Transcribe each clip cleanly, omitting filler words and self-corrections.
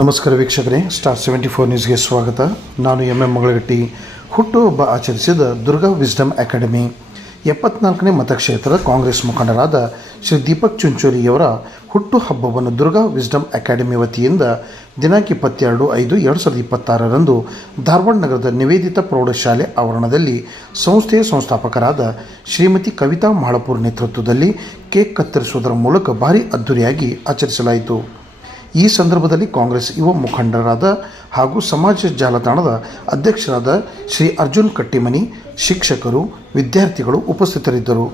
ನಮಸ್ಕಾರ ವೀಕ್ಷಕರೇ, ಸ್ಟಾರ್ 74 ನ್ಯೂಸ್ಗೆ ಸ್ವಾಗತ. ನಾನು ಎಂ ಮಗಳಗಟ್ಟಿ. ಹುಟ್ಟುಹಬ್ಬ ಆಚರಿಸಿದ ದುರ್ಗಾ ವಿಸ್ಡಮ್ ಅಕಾಡೆಮಿ 74ನೇ ಮತಕ್ಷೇತ್ರದ ಕಾಂಗ್ರೆಸ್ ಮುಖಂಡರಾದ ಶ್ರೀ ದೀಪಕ್ ಚುಂಚೋರಿಯವರ ಹುಟ್ಟುಹಬ್ಬವನ್ನು ದುರ್ಗಾ ವಿಸ್ಡಮ್ ಅಕಾಡೆಮಿ ವತಿಯಿಂದ ದಿನಾಂಕ 22/5/2026ರಂದು ಧಾರವಾಡ ನಗರದ ನಿವೇದಿತ ಪ್ರೌಢಶಾಲೆ ಆವರಣದಲ್ಲಿ ಸಂಸ್ಥೆಯ ಸಂಸ್ಥಾಪಕರಾದ ಶ್ರೀಮತಿ ಕವಿತಾ ಮಾಳಪುರ್ ನೇತೃತ್ವದಲ್ಲಿ ಕೇಕ್ ಕತ್ತರಿಸುವುದರ ಮೂಲಕ ಭಾರಿ ಅದ್ದೂರಿಯಾಗಿ ಆಚರಿಸಲಾಯಿತು. ಈ ಸಂದರ್ಭದಲ್ಲಿ ಕಾಂಗ್ರೆಸ್ ಯುವ ಮುಖಂಡರಾದ ಹಾಗೂ ಸಮಾಜ ಜಾಲತಾಣದ ಅಧ್ಯಕ್ಷರಾದ ಶ್ರೀ ಅರ್ಜುನ್ ಕಟ್ಟಿಮನಿ, ಶಿಕ್ಷಕರು, ವಿದ್ಯಾರ್ಥಿಗಳು ಉಪಸ್ಥಿತರಿದ್ದರು.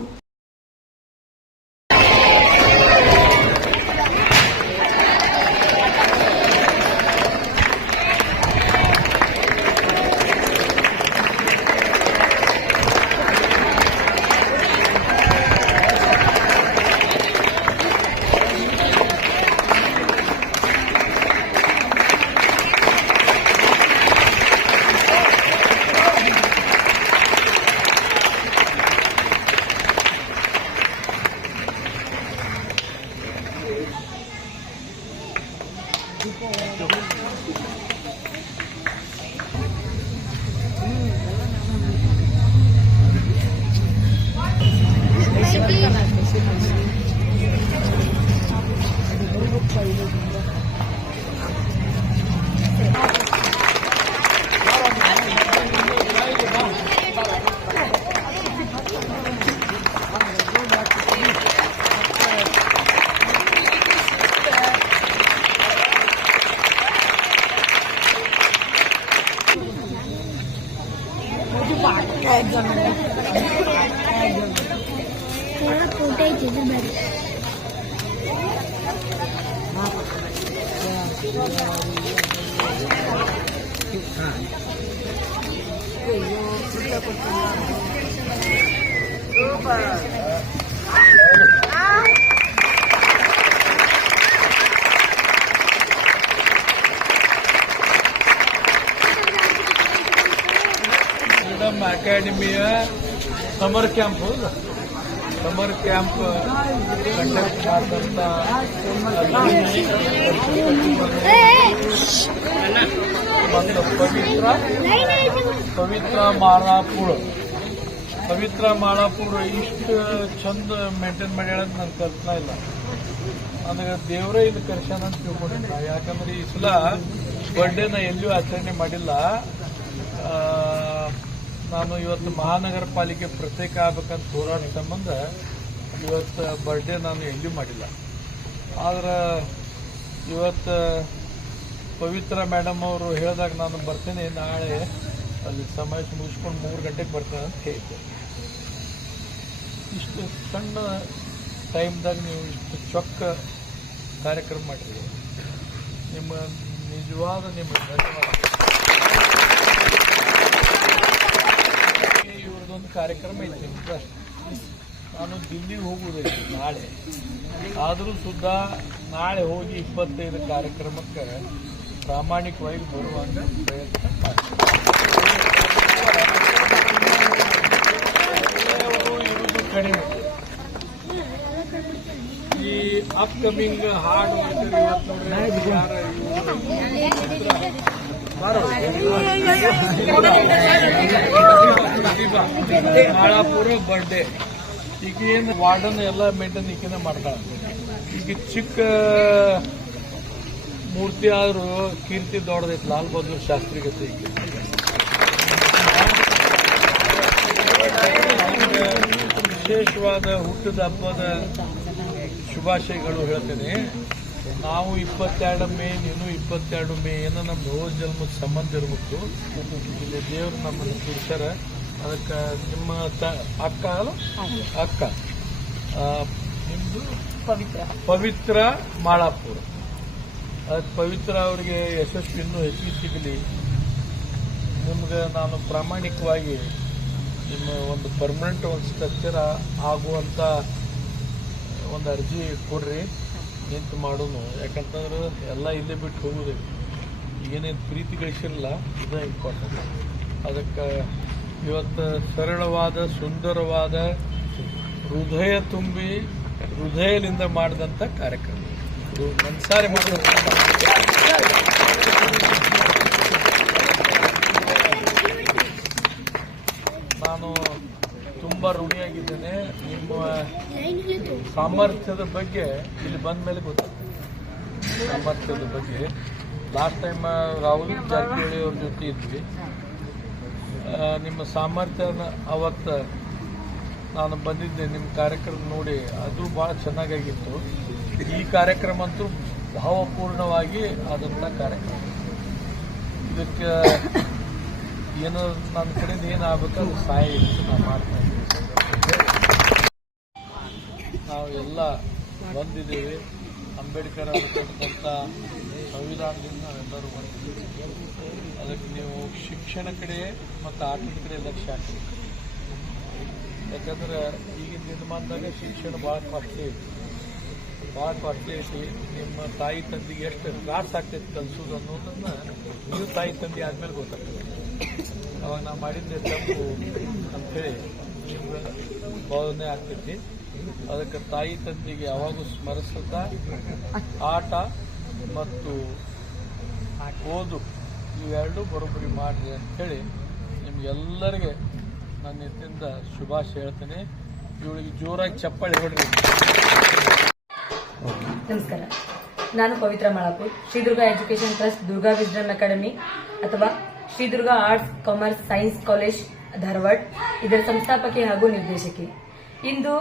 ಅಕಾಡೆಮಿಯ ಸಮರ್ ಕ್ಯಾಂಪ್ ಕಂಡಕ್ಟ್ ಮಾಡಿದಂತ ಪವಿತ್ರ ಮಾಳಾಪುರ ಇಷ್ಟು ಚಂದ ಮೇಂಟೈನ್ ಮಾಡಿ ಹೇಳೋದು ನನ್ಗೆ ಕಲ್ಪನಾ ಇಲ್ಲ. ನನಗೆ ದೇವರೇ ಇದು ಕರ್ಶನ ಅಂತ ತಿಳ್ಕೊಂಡಿಲ್ಲ. ಯಾಕಂದ್ರೆ ಈ ಸಲ ಬರ್ಡೇನ ಎಲ್ಲಿಯೂ ಆಚರಣೆ ಮಾಡಿಲ್ಲ. ನಾನು ಇವತ್ತು ಮಹಾನಗರ ಪಾಲಿಕೆ ಪ್ರತ್ಯೇಕ ಆಗ್ಬೇಕಂತ ಹೋರಾಟ ಸಂಬಂಧ ಇವತ್ತು ಬರ್ಡೇ ನಾನು ಎಲ್ಲಿಯೂ ಮಾಡಿಲ್ಲ. ಆದ್ರೆ ಇವತ್ತು ಪವಿತ್ರ ಮೇಡಮ್ ಅವರು ಹೇಳಿದಾಗ ನಾನು ಬರ್ತೇನೆ, ನಾಳೆ ಅಲ್ಲಿ ಸಮಯ ಮುಗಿಸ್ಕೊಂಡು 3 ಗಂಟೆಗೆ ಬರ್ತೇನೆ ಅಂತ ಹೇಳಿದ್ದೆ. ಇಷ್ಟು ಸಣ್ಣ ಟೈಮ್ದಾಗ ನೀವು ಇಷ್ಟು ಚೊಕ್ಕ ಕಾರ್ಯಕ್ರಮ ಮಾಡಿರಿ. ನಿಮ್ಮ ನಿಜವಾದ ನಿಮ್ಮ ಧನ್ಯವಾದ. ಇವ್ರದ್ದೊಂದು ಕಾರ್ಯಕ್ರಮ ಐತಿ. ನಾನು ದಿಲ್ಲಿಗೆ ಹೋಗುವುದಿಲ್ಲ ನಾಳೆ, ಆದರೂ ಸುದ್ದ ನಾಳೆ ಹೋಗಿ 25 ಕಾರ್ಯಕ್ರಮಕ್ಕೆ ಪ್ರಾಮಾಣಿಕವಾಗಿ ಬರುವಂಗ ಪ್ರಯತ್ನ ಇರುವುದು ಕಡಿಮೆ. ಈ ಅಪ್ಕಮಿಂಗ್ ಹಾಡು ಮಾಳಾಪುರ ಬರ್ಡೇ ಈಗ ಏನು ವಾರ್ಡನ್ ಎಲ್ಲ ಮೇಂಟೈನ್ ಈಗಿನ ಮಾಡ್ತಾಳೆ. ಈಗ ಚಿಕ್ಕ ಮೂರ್ತಿ ಆದ್ರೂ ಕೀರ್ತಿ ದೊಡ್ಡದೈತಿ. ಲಾಲ್ ಬಹದ್ದೂರ್ ಶಾಸ್ತ್ರಿ ಗತಿ ಈಗ ವಿಶೇಷವಾದ ಹುಟ್ಟದ ಹಬ್ಬದ ಶುಭಾಶಯಗಳು ಹೇಳ್ತೇನೆ. ನಾವು 22 ಮೇ, ನೀನು 22 ಮೇ, ಏನೋ ನಮ್ಮ ರೋಜ ಜನ್ಮದ ಸಂಬಂಧ ಇರಬೇಕು. ಇಲ್ಲಿ ದೇವರು ನಮ್ಮನ್ನು ಕೂರಿಸ್ಯಾರ. ಅದಕ್ಕೆ ನಿಮ್ಮ ಅಕ್ಕ ನಿಮ್ದು ಪವಿತ್ರ ಮಾಳಾಪುರ. ಅದಕ್ಕೆ ಪವಿತ್ರ ಅವರಿಗೆ ಯಶಸ್ವಿ ಇನ್ನೂ ಹೆಚ್ಚಿಗೆ ಸಿಗಲಿ. ನಿಮ್ಗೆ ನಾನು ಪ್ರಾಮಾಣಿಕವಾಗಿ ನಿಮ್ಮ ಒಂದು ಪರ್ಮನೆಂಟ್ ಒಂದು ಸ್ಟ್ರಕ್ಚರ್ ಆಗುವಂತ ಒಂದು ಅರ್ಜಿ ಕೊಡ್ರಿ, ನಿಂತು ಮಾಡೋನು. ಯಾಕಂತಂದ್ರೆ ಎಲ್ಲ ಇಲ್ಲೇ ಬಿಟ್ಟು ಹೋಗುದೇ. ಈಗೇನೇನು ಪ್ರೀತಿ ಗಳಿಸಿರಲ್ಲ, ಇದು ಇಂಪಾರ್ಟೆಂಟ್. ಅದಕ್ಕೆ ಇವತ್ತು ಸರಳವಾದ, ಸುಂದರವಾದ, ಹೃದಯ ತುಂಬಿ ಹೃದಯದಿಂದ ಮಾಡಿದಂಥ ಕಾರ್ಯಕ್ರಮ. ಇದು ಮನ್ಸಾರೆ ಮಾಡಬೇಕು. ನಾನು ತುಂಬ ಋಣಿಯಾಗಿದ್ದೇನೆ. ನಿಮ್ಮ ಸಾಮರ್ಥ್ಯದ ಬಗ್ಗೆ ಇಲ್ಲಿ ಬಂದ ಮೇಲೆ ಗೊತ್ತಾಗ್ತದೆ. ಸಾಮರ್ಥ್ಯದ ಬಗ್ಗೆ ಲಾಸ್ಟ್ ಟೈಮ್ ರಾಹುಲ್ ಜಾರಕಿಹೊಳಿ ಅವ್ರ ಜೊತೆ ಇದ್ವಿ. ನಿಮ್ಮ ಸಾಮರ್ಥ್ಯನ ಅವತ್ತು ನಾನು ಬಂದಿದ್ದೆ, ನಿಮ್ಮ ಕಾರ್ಯಕ್ರಮ ನೋಡಿ ಅದು ಭಾಳ ಚೆನ್ನಾಗಾಗಿತ್ತು. ಈ ಕಾರ್ಯಕ್ರಮ ಅಂತೂ ಭಾವಪೂರ್ಣವಾಗಿ ಆದಂಥ ಕಾರ್ಯಕ್ರಮ. ಇದಕ್ಕೆ ಏನು ನನ್ನ ಕಡೆಯಿಂದ ಏನಾಗಬೇಕು ಅದು ಸಹಾಯ ಇತ್ತು, ನಾವು ಮಾಡ್ತಾ ಇದ್ದೀವಿ. ನಾವು ಎಲ್ಲ ಬಂದಿದ್ದೇವೆ. ಅಂಬೇಡ್ಕರ್ ಅವರು ಕೊಟ್ಟಂಥ ಸಂವಿಧಾನದಿಂದ ನಾವೆಲ್ಲರೂ ಬಂದಿದ್ದೇವೆ. ಅದಕ್ಕೆ ನೀವು ಶಿಕ್ಷಣ ಕಡೆ ಮತ್ತು ಆಟದ ಕಡೆ ಲಕ್ಷ್ಯ ಹಾಕಿ. ಯಾಕಂದ್ರೆ ಈಗಿನ ದಿನಮಾನದಾಗ ಶಿಕ್ಷಣ ಭಾಳ ಕಾಸ್ಟ್ಲಿ ಐತಿ. ನಿಮ್ಮ ತಾಯಿ ತಂದೆಗೆ ಎಷ್ಟು ತ್ರಾಸ ಆಗ್ತೈತಿ ಕಲಿಸೋದು ಅನ್ನೋದನ್ನ ನೀವು ತಾಯಿ ತಂದೆ ಆದ್ಮೇಲೆ ಗೊತ್ತಾಗ್ತದೆ. ಅವಾಗ ನಾವು ಮಾಡಿದ್ದೆ ತಪ್ಪು ಅಂಥೇಳಿ ನಿಮ್ಗೆ ಭಾವನೆ ಆಗ್ತೈತಿ. ಅದಕ್ಕೆ ತಾಯಿ ತಂದೆಗೆ ಯಾವಾಗೂ ಸ್ಮರಿಸುತ್ತಾ ಆಟ ಮತ್ತು ಓದು ಇವೆರಡೂ ಬರೋಬ್ಬರಿ ಮಾಡಿರಿ ಅಂಥೇಳಿ ನಿಮ್ಗೆಲ್ಲರಿಗೆ ನನ್ನ ಇದರಿಂದ ಶುಭಾಶಯ ಹೇಳ್ತೇನೆ. ಇವಳಿಗೆ ಜೋರಾಗಿ ಚಪ್ಪಾಳೆ ಹೊಡ್ರಿ. ನಮಸ್ಕಾರ, ನಾನು Pavitra Malapur, Shridurga education trust Durga wisdom academy ಅಥವಾ Shridurga arts commerce science college Dharwad ಇದರ ಸಂಸ್ಥಾಪಕಿ ಹಾಗೂ ನಿರ್ದೇಶಕಿ. ಇಂದು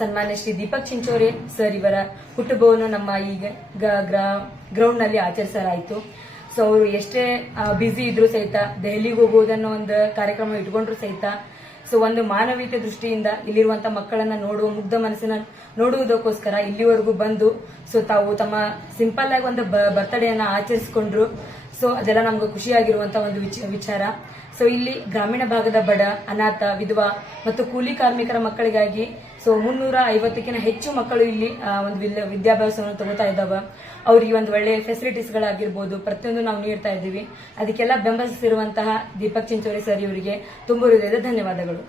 ಸನ್ಮಾನ್ಯ ಶ್ರೀ ದೀಪಕ್ ಚಿಂಚೋರೆ ಸರ್ ಇವರ ಹುಟ್ಟುಹಬ್ಬವನ್ನು ನಮ್ಮ ಈಗ ಗ್ರೌಂಡ್ ನಲ್ಲಿ ಆಚರಿಸಲಾಯಿತು. ಸೊ ಅವರು ಎಷ್ಟೇ ಬ್ಯುಸಿ ಇದ್ರು ಸಹಿತ ದೆಹಲಿಗೆ ಹೋಗುವುದನ್ನು ಒಂದು ಕಾರ್ಯಕ್ರಮ ಇಟ್ಕೊಂಡ್ರು ಸಹಿತ ಸೊ ಒಂದು ಮಾನವೀಯತೆ ದೃಷ್ಟಿಯಿಂದ ಇಲ್ಲಿರುವಂತಹ ಮಕ್ಕಳನ್ನ ನೋಡುವ ಮುಗ್ಧ ಮನಸ್ಸಿನ ನೋಡುವುದಕ್ಕೋಸ್ಕರ ಇಲ್ಲಿವರೆಗೂ ಬಂದು ಸೊ ತಾವು ತಮ್ಮ ಸಿಂಪಲ್ ಆಗಿ ಒಂದು ಬರ್ತ್ಡೇಯನ್ನ ಆಚರಿಸಿಕೊಂಡ್ರು. ಸೊ ಅದೆಲ್ಲ ನಮ್ಗೆ ಖುಷಿಯಾಗಿರುವಂತಹ ಒಂದು ವಿಚಾರ. ಸೊ ಇಲ್ಲಿ ಗ್ರಾಮೀಣ ಭಾಗದ ಬಡ, ಅನಾಥ, ವಿಧವಾ ಮತ್ತು ಕೂಲಿ ಕಾರ್ಮಿಕರ ಮಕ್ಕಳಿಗಾಗಿ ಸೊ 350ಕ್ಕಿಂತ ಹೆಚ್ಚು ಮಕ್ಕಳು ಇಲ್ಲಿ ಒಂದು ವಿದ್ಯಾಭ್ಯಾಸವನ್ನು ತಗೋತಾ ಇದ್ದಾವೆ. ಅವರಿಗೆ ಒಂದು ಒಳ್ಳೆ ಫೆಸಿಲಿಟೀಸ್ಗಳಾಗಿರ್ಬೋದು ಪ್ರತಿಯೊಂದು ನಾವು ನೀಡ್ತಾ ಇದ್ದೀವಿ. ಅದಕ್ಕೆಲ್ಲ ಬೆಂಬಲಿಸಿರುವಂತಹ ದೀಪಕ್ ಚಿಂಚೋರಿ ಸರ್ ಇವರಿಗೆ ತುಂಬ ಹೃದಯದ ಧನ್ಯವಾದಗಳು.